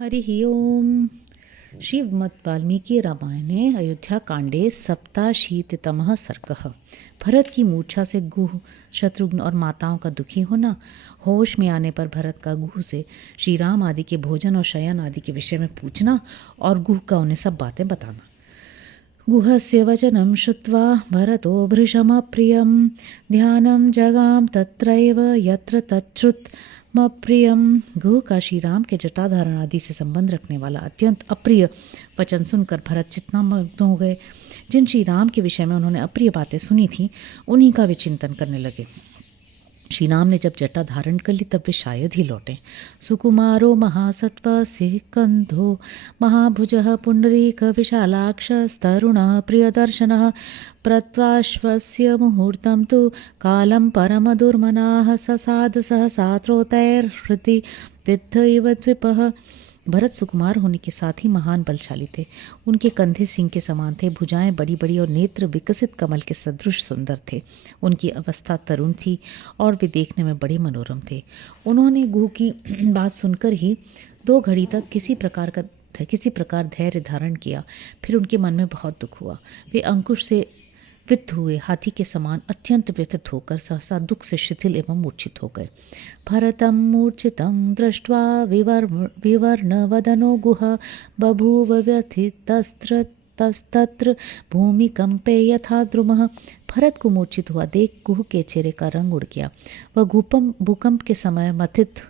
हरिः ओम्। श्रीमद्वाल्मीकि रामायणे अयोध्याकाण्डे सप्ताशीतितमः सर्गः। भरत की मूर्छा से गुह, शत्रुघ्न और माताओं का दुखी होना, होश में आने पर भरत का गुह से श्री राम आदि के भोजन और शयन आदि के विषय में पूछना और गुह का उन्हें सब बातें बताना। गुहस्य वचनं श्रुत्वा भरतो भृशमप्रियं ध्यानं जगाम तत्रैव यत्र तच्छ्रुतमप्रियं। गुह का श्री राम के जटाधारण आदि से संबंध रखने वाला अत्यंत अप्रिय वचन सुनकर भरत चित्तमग्न हो गए। जिन श्री राम के विषय में उन्होंने अप्रिय बातें सुनी थीं उन्हीं का वे चिंतन करने लगे। श्री राम ने जब जटा धारण कर ली तब वे शायद ही लौटे। सुकुमारो महासत्व सिंहकंधो महाभुजः पुंडरीक विशालाक्षस्तरुणः प्रियदर्शनः प्रत्वाश्वस्य मुहूर्तं तु कालं परमदुर्मनाः ससाद सहसा त्रोतैर्हृति विद्ध इव द्विपः। भरत सुकुमार होने के साथ ही महान बलशाली थे। उनके कंधे सिंह के समान थे, भुजाएं बड़ी बड़ी और नेत्र विकसित कमल के सदृश सुंदर थे। उनकी अवस्था तरुण थी और वे देखने में बड़े मनोरम थे। उन्होंने गुह की बात सुनकर ही 2 घड़ी तक किसी प्रकार धैर्य धारण किया। फिर उनके मन में बहुत दुख हुआ। वे अंकुश से वित्त हुए हाथी के समान अत्यंत व्यथित होकर सहसा दुख से शिथिल एवं मूर्छित हो गए। भरतं मूर्छितं दृष्ट्वा विवर्ण वदनो गुह बभूव व्यथितस्तत्र भूमिकंपे यथा द्रुमः। भरत को मूर्छित हुआ देख गुह के चेहरे का रंग उड़ गया। वह भूकंप के समय मथित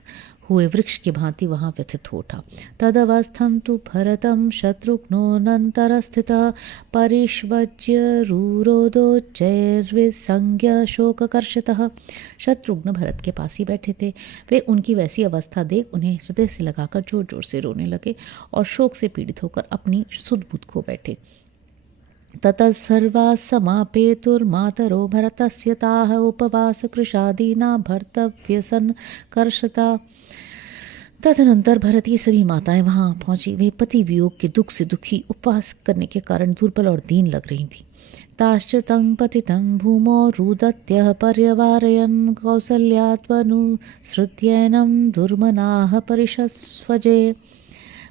हुए वृक्ष की भांति वहां व्यथित हो उठा। तदवस्थं तु भरतं शत्रुघ्नोऽनन्तरस्थितः परिष्वज्य रुरोदोच्चैर्विसंज्ञ शोककर्षितः। शत्रुघ्न भरत के पास ही बैठे थे। वे उनकी वैसी अवस्था देख उन्हें हृदय से लगाकर जोर जोर से रोने लगे और शोक से पीड़ित होकर अपनी सुध बुध खो बैठे। ततः सर्वा समापेतुर्मातरो भरतस्य ताः उपवासकृशादीना भर्तव्यसनकर्षता। तदनंतर भरत की सभी माताएं वहां पहुंची। वे पति वियोग के दुख से दुखी उपवास करने के कारण दुर्बल और दीन लग रही थीं। ताश्च तं पतितं भूमौ रुदत्यः पर्यवारयन् कौसल्यात्वनुसृत्यैनं दुर्मनाः परिषस्वजे।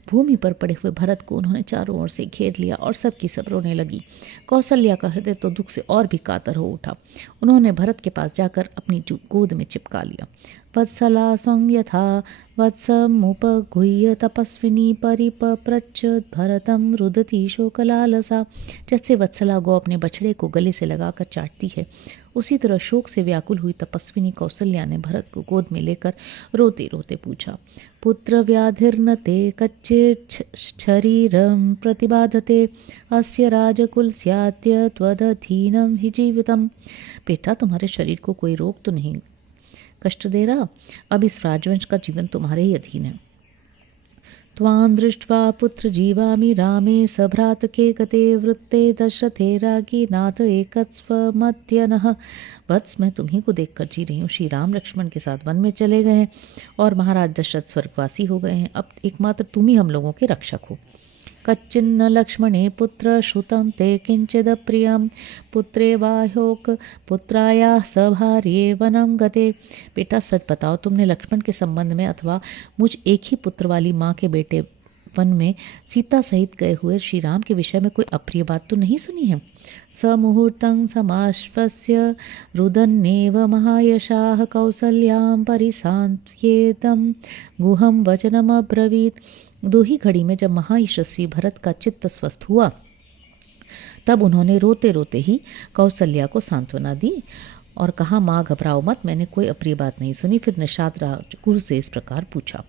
भूमि पर पड़े हुए भरत को उन्होंने चारों ओर से घेर लिया और सबकी सब रोने लगी। कौसल्या का हृदय तो दुख से और भी कातर हो उठा। उन्होंने भरत के पास जाकर अपनी गोद में चिपका लिया। वत्सला स्वं यथा वत्समुपगुह्य तपस्विनी परिपप्रच्छ भरतं रुदती शोकलालसा। जैसे वत्सला गौ अपने बछड़े को गले से लगाकर चाटती है, उसी तरह शोक से व्याकुल हुई तपस्विनी कौसल्या ने भरत को गोद में लेकर रोते रोते पूछा, पुत्र व्याधिर्न ते कच्चिच्छरीरं प्रतिबाधते अस्य राजकुल स्यात्य त्वदधीनं हि जीवितम्। बेटा, तुम्हारे शरीर को कोई रोग तो नहीं कष्ट दे रहा? अब इस राजवंश का जीवन तुम्हारे ही अधीन है। त्वां दृष्ट्वा पुत्र जीवामि रामे सभ्रातके गते वृत्ते दशरथे रागी नाथ एकस्वमद्यनः। वत्स, मैं तुम्ही को देखकर जी रही हूँ। श्री राम लक्ष्मण के साथ वन में चले गए हैं और महाराज दशरथ स्वर्गवासी हो गए हैं। अब एकमात्र तुम ही हम लोगों के रक्षक हो। कच्चिन्न लक्ष्मणे पुत्र श्रुतं ते किंचिदप्रियं पुत्रे वाह्योक पुत्राया सभार्ये वनं गते। बेटा, सच बताओ, तुमने लक्ष्मण के संबंध में अथवा मुझ एक ही पुत्र वाली माँ के बेटे वन में सीता सहित गए हुए श्री राम के विषय में कोई अप्रिय बात तो नहीं सुनी है? समुहूर्तं समाश्वस्य रुदन्नेव महायशाः कौसल्यां परिसान्त्येतं गुहं वचनमब्रवीत्। 2 ही घड़ी में जब महायशस्वी भरत का चित्त स्वस्थ हुआ तब उन्होंने रोते रोते ही कौसल्या को सांत्वना दी और कहा, माँ घबराओ मत, मैंने कोई अप्रिय बात नहीं सुनी। फिर निषाद राजगुरु से इस प्रकार पूछा,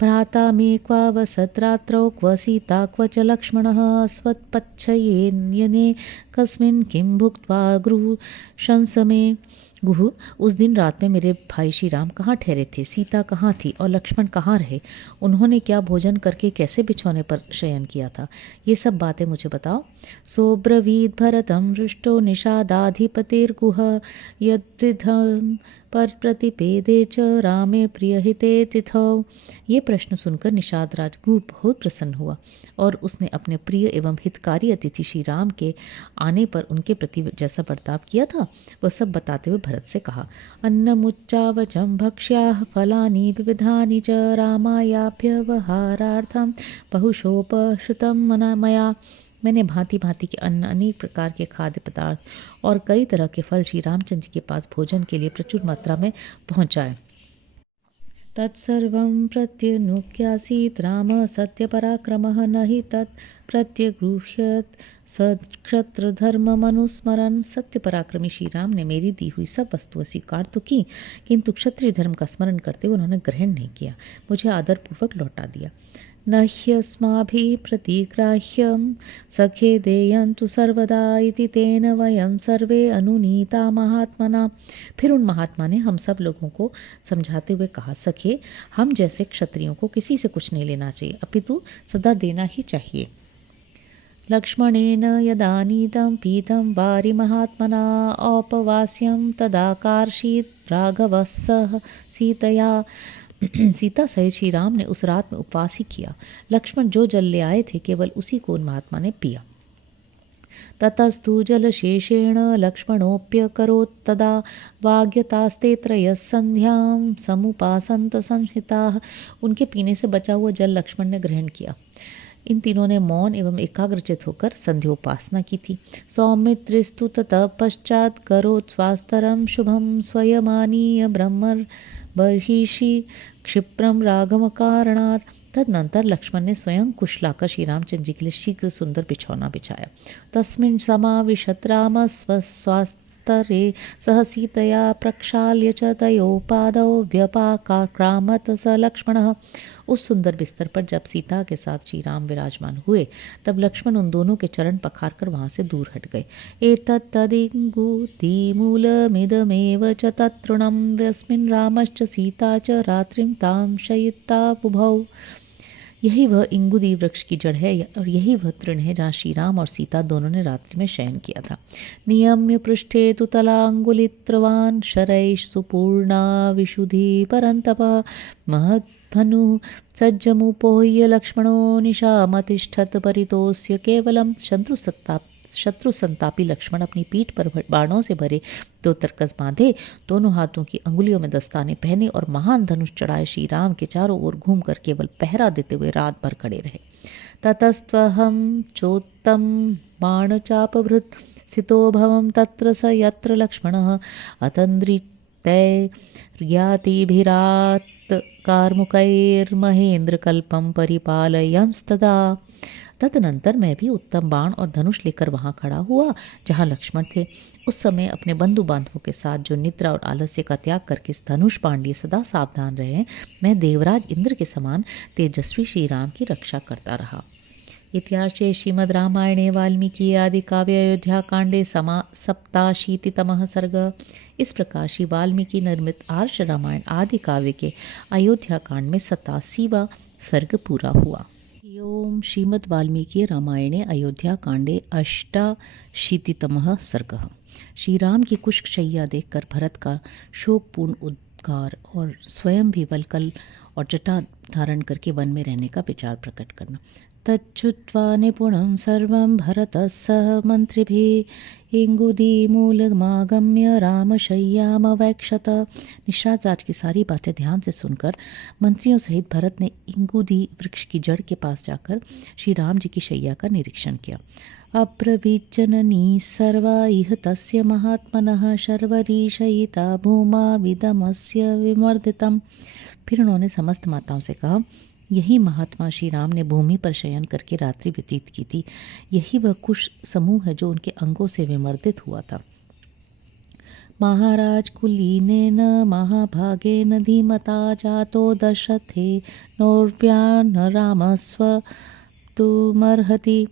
भ्राता मे क्वावसत् रात्रौ क्व सीता क्व च लक्ष्मणः स्वत्पच्छयेन्यने कस्मिन् किं भुक्त्वा गृह शंसमे। गुह, उस दिन रात में मेरे भाई श्री राम कहाँ ठहरे थे, सीता कहाँ थी और लक्ष्मण कहाँ रहे, उन्होंने क्या भोजन करके कैसे बिछौने पर शयन किया था, ये सब बातें मुझे बताओ। सोब्रवीद भरतं हृष्टो निषादाधिपतिर्गुह यद्विधं पर प्रतिपेदे च रामे प्रियहिते तिथौ। ये प्रश्न सुनकर निषाद राज गुह बहुत प्रसन्न हुआ और उसने अपने प्रिय एवं हितकारी अतिथि श्री राम के आने पर उनके प्रति जैसा बर्ताव किया था वह सब बताते हुए भरत से कहा। अन्नमुच्चावचं भक्ष्याः फलानि विविधानि च रामायाभ्यवहारार्थं बहुशोपश्रुतं मया। मैंने भांति भांति के अन्न, अनेक प्रकार के खाद्य पदार्थ और कई तरह के फल श्री रामचंद्र जी के पास भोजन के लिए प्रचुर मात्रा में पहुँचाए। तत्सर्वं प्रत्यनुज्ञासीत् राम सत्यपराक्रमः न हि तत् प्रत्यगृह्यत सत्क्षत्रधर्ममनुस्मरन्। सत्य पराक्रमी श्री राम ने मेरी दी हुई सब वस्तुएं स्वीकार तो की, किंतु क्षत्रिय धर्म का स्मरण करते हुए उन्होंने ग्रहण नहीं किया, मुझे आदरपूर्वक लौटा दिया। न ह्यस्माभिः प्रतिग्राह्यं सखे देयन्तु सर्वदा इति तेन वयं सर्वे अनुनीता महात्मना। फिर उन महात्मा ने हम सब लोगों को समझाते हुए कहा, सखे हम जैसे क्षत्रियों को किसी से कुछ नहीं लेना चाहिए, अपितु सदा देना ही चाहिए। लक्ष्मणेन यदा नीतं पीतं वारि महात्मना औपवास्यं तदाकार्षीत् राघवः सह सीतया। सीता सहित श्री राम ने उस रात में उपवास ही किया। लक्ष्मण जो जल ले आए थे केवल उसी को उन महात्मा ने पिया। ततस्तु जलशेषेण लक्ष्मणोऽप्यकरोत् तदा वाग्यतास्ते त्रयः संध्यां समुपासन्त संहिताः। उनके पीने से बचा हुआ जल लक्ष्मण ने ग्रहण किया। इन तीनों ने मौन एवं एकाग्रचित होकर संध्योपासना की थी। सौमित्रिस्तु ततः पश्चात् करोत् स्वास्तरं शुभं स्वयमानीय ब्रह्मर् बर्हिषि क्षिप्रम रागम कारणात्। तदनंतर लक्ष्मण ने स्वयं कुश लाकर श्री रामचंद्र जी के लिए शीघ्र सुंदर बिछौना बिछाया। तस्मिन् समाविशत् राम स्वस्वास्तरे सह सीतया प्रक्षाल्य च तयोः पादौ व्यपाक्रामत स लक्ष्मणः। उस सुंदर बिस्तर पर जब सीता के साथ श्री राम विराजमान हुए तब लक्ष्मण उन दोनों के चरण पखार कर वहां से दूर हट गए। एतत्तदिङ्गुदीमूलमिदमेव च तत्तृणं यस्मिन् रामश्च सीता च रात्रिं तां शयिता बुभौ। यही वह इंगुदी वृक्ष की जड़ है और यही वह तृण है जहाँ श्री राम और सीता दोनों ने रात्रि में शयन किया था। नियम्य पृष्ठे तु तलाङ्गुलित्रवान् शरैः सुपूर्णा विशुद्धि परन्तप महद्भनु सज्जमुपोह्य लक्ष्मणो निशामतिष्ठत् परितोष्य। केवलम शत्रु संतापी लक्ष्मण अपनी पीठ पर बाणों से भरे दो तरकस बांधे, दोनों हाथों की अंगुलियों में दस्ताने पहने और महान धनुष चढ़ाए श्री राम के चारों ओर घूमकर केवल पहरा देते हुए रात भर खड़े रहे। ततस्त्वहं चोत्तम बाणचापभृत् स्थितो भवं तत्र स यत्र लक्ष्मणः अतन्द्रितैर्ज्ञातिभिरात् कार्मुकैर्महेन्द्रकल्पं परिपालयंस्तदा। तदनंतर मैं भी उत्तम बाण और धनुष लेकर वहां खड़ा हुआ जहां लक्ष्मण थे। उस समय अपने बंधु बांधवों के साथ जो निद्रा और आलस्य का त्याग करके धनुष बाण लिए सदा सावधान रहे, मैं देवराज इंद्र के समान तेजस्वी श्री राम की रक्षा करता रहा। इतिहासे श्रीमद् रामायणे वाल्मीकि आदि काव्य अयोध्या कांडे सप्ताशीतितमः सर्ग। इस प्रकार श्री वाल्मीकि निर्मित आर्ष रामायण आदि काव्य के अयोध्या कांड में 87वां सर्ग पूरा हुआ। ओम श्रीमद् वाल्मीकि रामायणे अयोध्या कांडे अष्टाशीतितमः सर्गः। श्री राम की कुशशय्या देखकर भरत का शोकपूर्ण उद्गार और स्वयं भी वल्कल और जटा धारण करके वन में रहने का विचार प्रकट करना। तच्छ्रुत्वा निपुणं सर्वं भरतः सह मन्त्रिभिः इंगुदीमूलमागम्य रामशय्यामवैक्षत। निषाद राज की सारी बातें ध्यान से सुनकर मंत्रियों सहित भरत ने इंगुदी वृक्ष की जड़ के पास जाकर श्री राम जी की शैया का निरीक्षण किया। अब्रवीज्जननी सर्वा इह तस्य महात्मनः शर्वरीशयिता भूमा विदमस्य विमर्दितम्। फिर उन्होंने समस्त माताओं से कहा, यही महात्मा श्री राम ने भूमि पर शयन करके रात्रि व्यतीत की थी। यही वह कुश समूह है जो उनके अंगों से विमर्दित हुआ था। महाराज कुलीनेन महाभागेन धीमता जातो दशरथे नौर्व्यान् रामस्व तुमर्हति।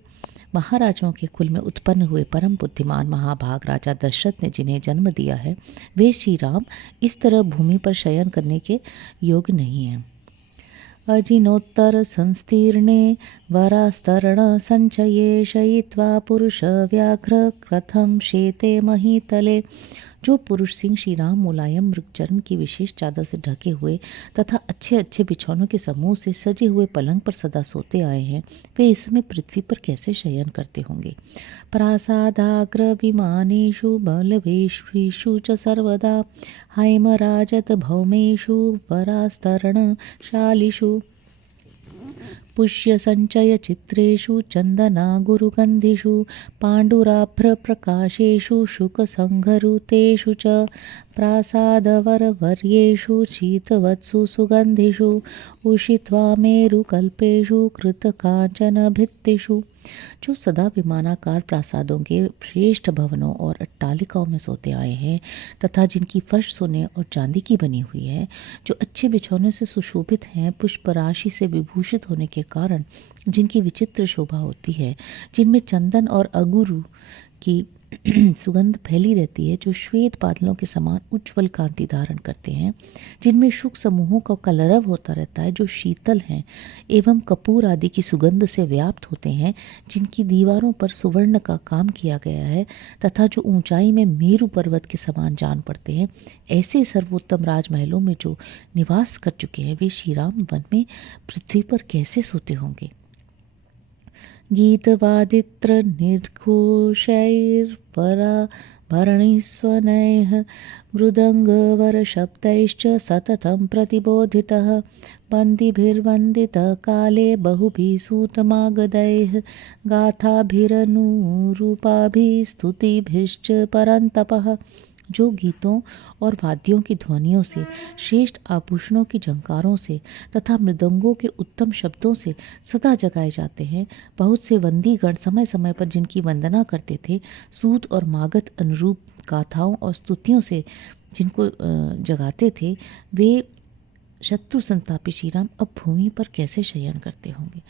महाराजों के कुल में उत्पन्न हुए परम बुद्धिमान महाभाग राजा दशरथ ने जिन्हें जन्म दिया है वे श्री राम इस तरह भूमि पर शयन करने के योग्य नहीं हैं। अजिनोत्तर संस्तीर्णे वरास्तरण संचये शयित्वा पुरुष व्याघ्र क्रथम शेते महीतले। जो पुरुष सिंह श्री राम मुलायम मृगचर्म की विशेष चादर से ढके हुए तथा अच्छे अच्छे बिछौनों के समूह से सजे हुए पलंग पर सदा सोते आए हैं, वे इस समय पृथ्वी पर कैसे शयन करते होंगे। प्रासादाग्र विमानेषु बलवेष्विषु च सर्वदा हैमराजत भौमेषु वरास्तरणशालिषु पुष्यसञ्चयचित्रेषु चन्दनागुरुगन्धिषु पाण्डुराभ्रप्रकाशेषु शुकसङ्घरुतेषु च प्रासादवरवर्येषु शीतवत्सु सुगन्धिषु उषित्वा मेरुकल्पेषु कृतकाञ्चनभित्तिषु। जो सदा विमानाकार प्रासादों के श्रेष्ठ भवनों और अट्टालिकाओं में सोते आए हैं तथा जिनकी फर्श सोने और चांदी की बनी हुई है, जो अच्छे बिछौने से सुशोभित हैं, पुष्पराशि से विभूषित होने के कारण जिनकी विचित्र शोभा होती है, जिनमें चंदन और अगुरु की सुगंध फैली रहती है, जो श्वेत बादलों के समान उज्ज्वल कांति धारण करते हैं, जिनमें शुक समूहों का कलरव होता रहता है, जो शीतल हैं एवं कपूर आदि की सुगंध से व्याप्त होते हैं, जिनकी दीवारों पर सुवर्ण का काम किया गया है तथा जो ऊंचाई में मेरु पर्वत के समान जान पड़ते हैं, ऐसे सर्वोत्तम राजमहलों में जो निवास कर चुके हैं, वे श्रीराम वन में पृथ्वी पर कैसे सोते होंगे। गीतवादित्र निर्घोषैर्परा भरणिस्वनैः मृदङ्गवरशब्दैश्च सततं प्रतिबोधितः बन्दिभिर्वन्दितः काले बहुभिः सूतमागधैः गाथाभिरनुरूपाभिः स्तुतिभिश्च परन्तपः। जो गीतों और वाद्यों की ध्वनियों से, श्रेष्ठ आभूषणों की झंकारों से तथा मृदंगों के उत्तम शब्दों से सदा जगाए जाते हैं, बहुत से वंदीगण समय समय पर जिनकी वंदना करते थे, सूत और मागध अनुरूप गाथाओं और स्तुतियों से जिनको जगाते थे, वे शत्रु संतापी श्रीराम अब भूमि पर कैसे शयन करते होंगे।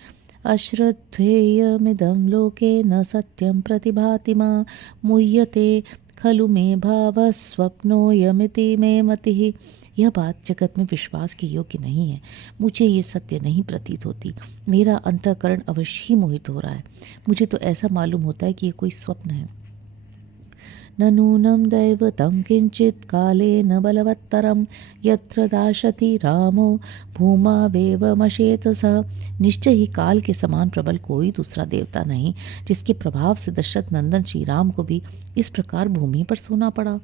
अश्रद्धेयमिदं लोके न सत्यं प्रतिभाति मा मुह्यते खलु मे भाव स्वप्नोयमिति मे मतिः। यह बात जगत में विश्वास के योग्य नहीं है, मुझे ये सत्य नहीं प्रतीत होती, मेरा अंतःकरण अवश्य ही मोहित हो रहा है, मुझे तो ऐसा मालूम होता है कि ये कोई स्वप्न है। न नूनं दैवतं किंचित् कालेन बलवत्तरं यत्र दाशति रामो भूमावेवमशेत सः। निश्चय ही काल के समान प्रबल कोई दूसरा देवता नहीं, जिसके प्रभाव से दशरथ नंदन श्री राम को भी इस प्रकार भूमि पर सोना पड़ा।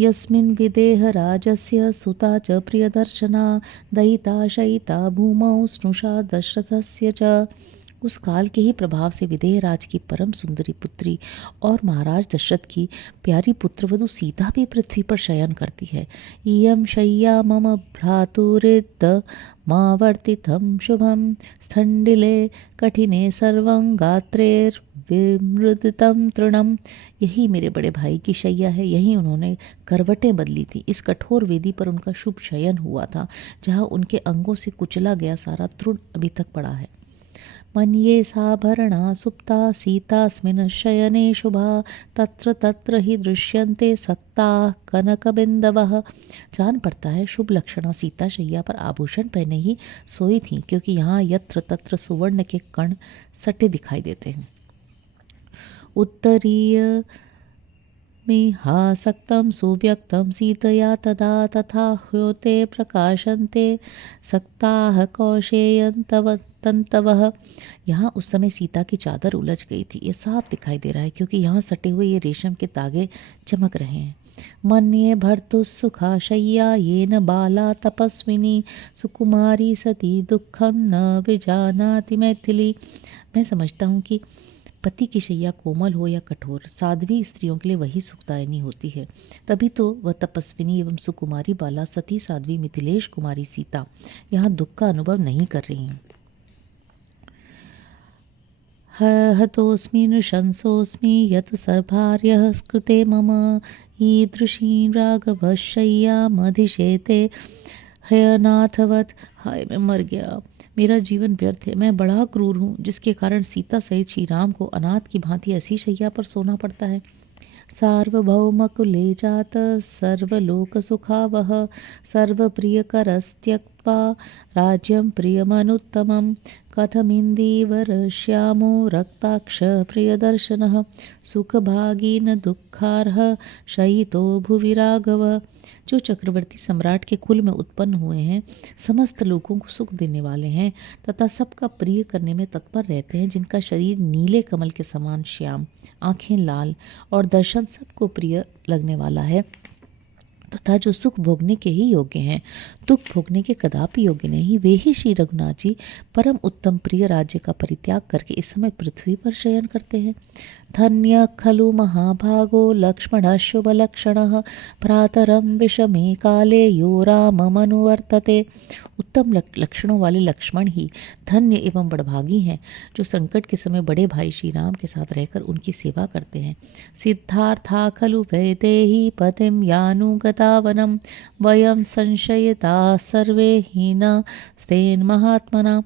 यस्मिन् विदेह राजस्य सुता च प्रियदर्शना दयिता शयिता भूमौ स्नुषा दशरथस्य च। उस काल के ही प्रभाव से विदेह राज की परम सुंदरी पुत्री और महाराज दशरथ की प्यारी पुत्रवधु सीता भी पृथ्वी पर शयन करती है। इयं शय्या मम भ्रातुरिद्ध मावर्तितं शुभं स्थंडिले कठिने सर्वं गात्रेर्विमृदितं तृणम। यही मेरे बड़े भाई की शैया है, यही उन्होंने करवटें बदली थी। इस कठोर वेदी पर उनका शुभ शयन हुआ था, जहाँ उनके अंगों से कुचला गया सारा तृण अभी तक पड़ा है। मन्ये साभरणा सुप्ता सीतास्मिन् शयने शुभा तत्र तत्र ही दृश्यन्ते सक्ताः कनकबिन्दवः। जान पड़ता है शुभ लक्षणा सीता शैया पर आभूषण पहने ही सोई थी, क्योंकि यहाँ यत्र तत्र सुवर्ण के कण सटे दिखाई देते हैं। उत्तरीय मिहासक्तं सुव्यक्तं सीतया तदा तथा ह्योते प्रकाशन्ते सक्ताः कौशेयन्तव तंतवः। यहाँ उस समय सीता की चादर उलझ गई थी, ये साफ दिखाई दे रहा है, क्योंकि यहाँ सटे हुए ये रेशम के तागे चमक रहे हैं। मन्ये भर्तुस्सुखा शय्या येन बाला तपस्विनी सुकुमारी सती दुखम न विजानाति मैथिली। मैं समझता हूँ कि पति की शैया कोमल हो या कठोर, साध्वी स्त्रियों के लिए वही सुखदायिनी होती है। तभी तो वह तपस्विनी एवं सुकुमारी बाला सती साध्वी मिथिलेश कुमारी सीता यहाँ दुख का अनुभव नहीं कर रही हैं। हतोऽस्मि नृशंसोऽस्मि यत् सर्भार्यः कृते मम ईदृशीं राघवशय्यामधिशेते हयनाथवत्। हाय मैं मर गया, मेरा जीवन व्यर्थ है, मैं बड़ा क्रूर हूँ, जिसके कारण सीता सहित श्री राम को अनाथ की भांति ऐसी शैया पर सोना पड़ता है। सार्वभौमकुले जात सर्वलोक सुखावह सर्वप्रियकरस्त्यक् कृत्वा राज्यं प्रियमनुत्तमं कथमिन्दीवरश्यामो रक्ताक्ष प्रियदर्शनः सुखभागी न दुःखार्ह शयितो भुवि राघव। जो चक्रवर्ती सम्राट के कुल में उत्पन्न हुए हैं, समस्त लोगों को सुख देने वाले हैं तथा सबका प्रिय करने में तत्पर रहते हैं, जिनका शरीर नीले कमल के समान श्याम, आंखें लाल और दर्शन सबको प्रिय लगने वाला है तथा जो सुख भोगने के ही योग्य हैं, दुख भोगने के कदापि योग्य नहीं, वे ही श्री रघुनाथ जी परम उत्तम प्रिय राज्य का परित्याग करके इस समय पृथ्वी पर शयन करते हैं। धन्य खलु महाभागो लक्ष्मण शुभ लक्षण भ्रातरम विषमे काले यो राममनुवर्तते। उत्तम लक्षणों वाले लक्ष्मण ही धन्य एवं बड़भागी हैं, जो संकट के समय बड़े भाई श्री राम के साथ रहकर उनकी सेवा करते हैं। सिद्धार्था खलु वैदेही पतिम यानुगतावनम वयम संशयिता सर्वे हीना स्तेन महात्मना।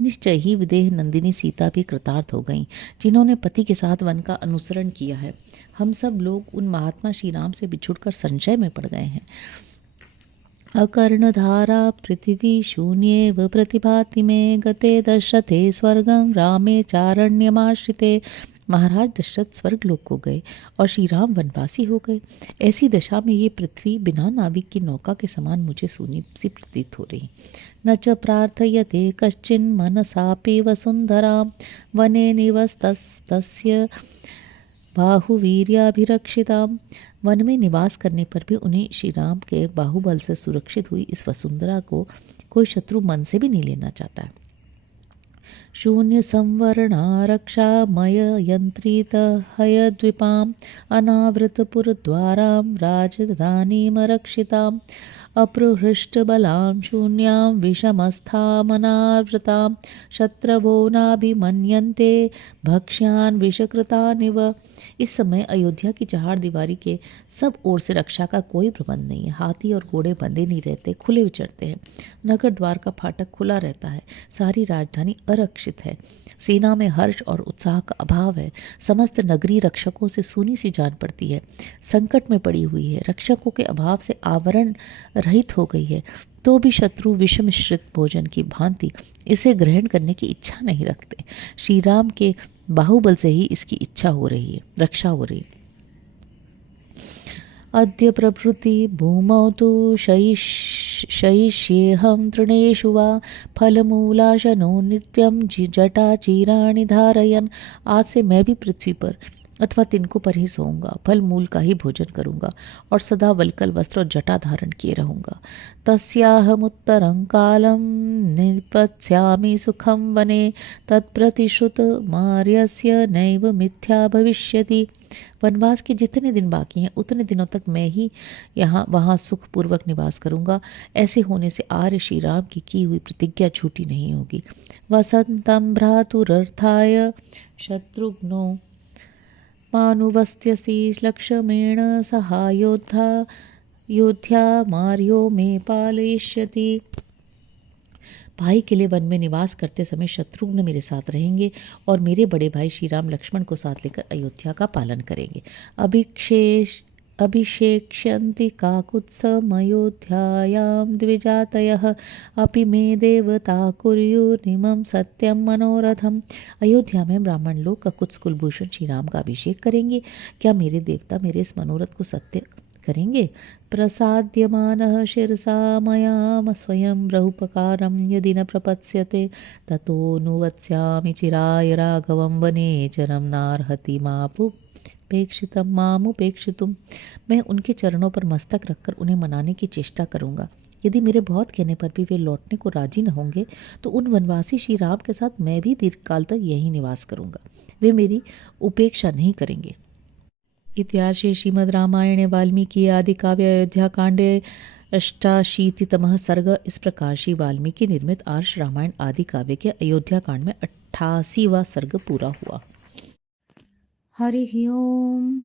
निश्चय ही विदेह नंदिनी सीता भी कृतार्थ हो गईं, जिन्होंने पति के साथ वन का अनुसरण किया है। हम सब लोग उन महात्मा श्री राम से बिछुड़कर संशय में पड़ गए हैं। अकर्णधारा पृथिवी शून्येव प्रतिभाति में गते दशरथे स्वर्गम रामे चारण्यमाश्रिते। महाराज दशरथ स्वर्गलोक को गए और श्री राम वनवासी हो गए। ऐसी दशा में ये पृथ्वी बिना नाविक की नौका के समान मुझे सूनी सी प्रतीत हो रही। न च प्रार्थयते कश्चिन मनसापि वसुंधरां वने निवस्तस्य बाहुवीर्याभिरक्षितां। वन में निवास करने पर भी उन्हें श्री राम के बाहुबल से सुरक्षित हुई इस वसुंधरा को कोई शत्रु मन से भी नहीं लेना चाहता है। शून्य संवरणा रक्षा मय यंत्रित हयद्वीपाम् अनावृतपुरद्वारां राजधानीमरक्षिताम् अपृहृष्टबलां शून्यां विषमस्थामनावृतां शत्रवो नाभिमन्यन्ते भक्ष्यान् विषकृतानिव। इस समय अयोध्या की चहार दीवारी के सब ओर से रक्षा का कोई प्रबंध नहीं है। हाथी और घोड़े बंधे नहीं रहते, खुले विचरते हैं। नगर द्वार का फाटक खुला रहता है। सारी राजधानी अरक्षित है। सेना में हर्ष और उत्साह का अभाव है। समस्त नगरी रक्षकों से सूनी सी जान पड़ती है, संकट में पड़ी हुई है। रक्षकों के अभाव से आवरण रहित हो गई है, तो भी शत्रु विष मिश्रित भोजन की भांति इसे ग्रहण करने की इच्छा नहीं रखते। श्री राम के बाहुबल से ही इसकी इच्छा हो रही है, रक्षा हो रही है। अद्य प्रभृति भूमौ तु शयिष्येऽहं तृणेषु वा फलमूलाशनो नित्यं जटा चीराणि धारयन्। आज से मैं भी पृथ्वी पर अथवा तिनको पर ही सोऊंगा, फल मूल का ही भोजन करूंगा और सदा वल्कल वस्त्र और जटा धारण किए रहूंगा। तस्याहमुत्तरं कालं निपत्स्यामि सुखं वने तत्प्रतिश्रुत मार्यस्य नैव मिथ्या भविष्यति। वनवास के जितने दिन बाकी हैं उतने दिनों तक मैं ही वहाँ सुखपूर्वक निवास करूंगा। ऐसे होने से आर्य श्री राम की हुई प्रतिज्ञा झूठी नहीं होगी। वसंतं भ्रातुरर्थाय शत्रुघ्नो मानुवस्त्यसि लक्ष्मणेन सहायोध्या मार्यो में पालयिष्यति। भाई के लिए वन में निवास करते समय शत्रुघ्न मेरे साथ रहेंगे और मेरे बड़े भाई श्री राम लक्ष्मण को साथ लेकर अयोध्या का पालन करेंगे। अभिषेक्ष्यन्ति काकुत्समयोध्यायां द्विजातयः अपि मे देवता कुर्युरिमं सत्यं मनोरथम। अयोध्या में ब्राह्मण लोग ककुत्स कुलभूषण श्री राम का अभिषेक करेंगे। क्या मेरे देवता मेरे इस मनोरथ को सत्य करेंगे? प्रसाद्यमानः शिरसा मया स्वयं रहुपकारं यदि न प्रपत्स्यते ततो नुवत्स्यामि चिराय राघवं वने चरं नार्हति मामुपेक्षितुम। मैं उनके चरणों पर मस्तक रखकर उन्हें मनाने की चेष्टा करूंगा। यदि मेरे बहुत कहने पर भी वे लौटने को राजी न होंगे तो उन वनवासी श्री राम के साथ मैं भी दीर्घकाल तक यहीं निवास करूंगा। वे मेरी उपेक्षा नहीं करेंगे। इतिहासे श्रीमद् रामायणे वाल्मीकि आदि काव्य अयोध्या कांडे 88तमः सर्ग। इस प्रकार श्री वाल्मीकि निर्मित आर्ष रामायण आदि काव्य के अयोध्या कांड में 88वां सर्ग पूरा हुआ। हरि ओम।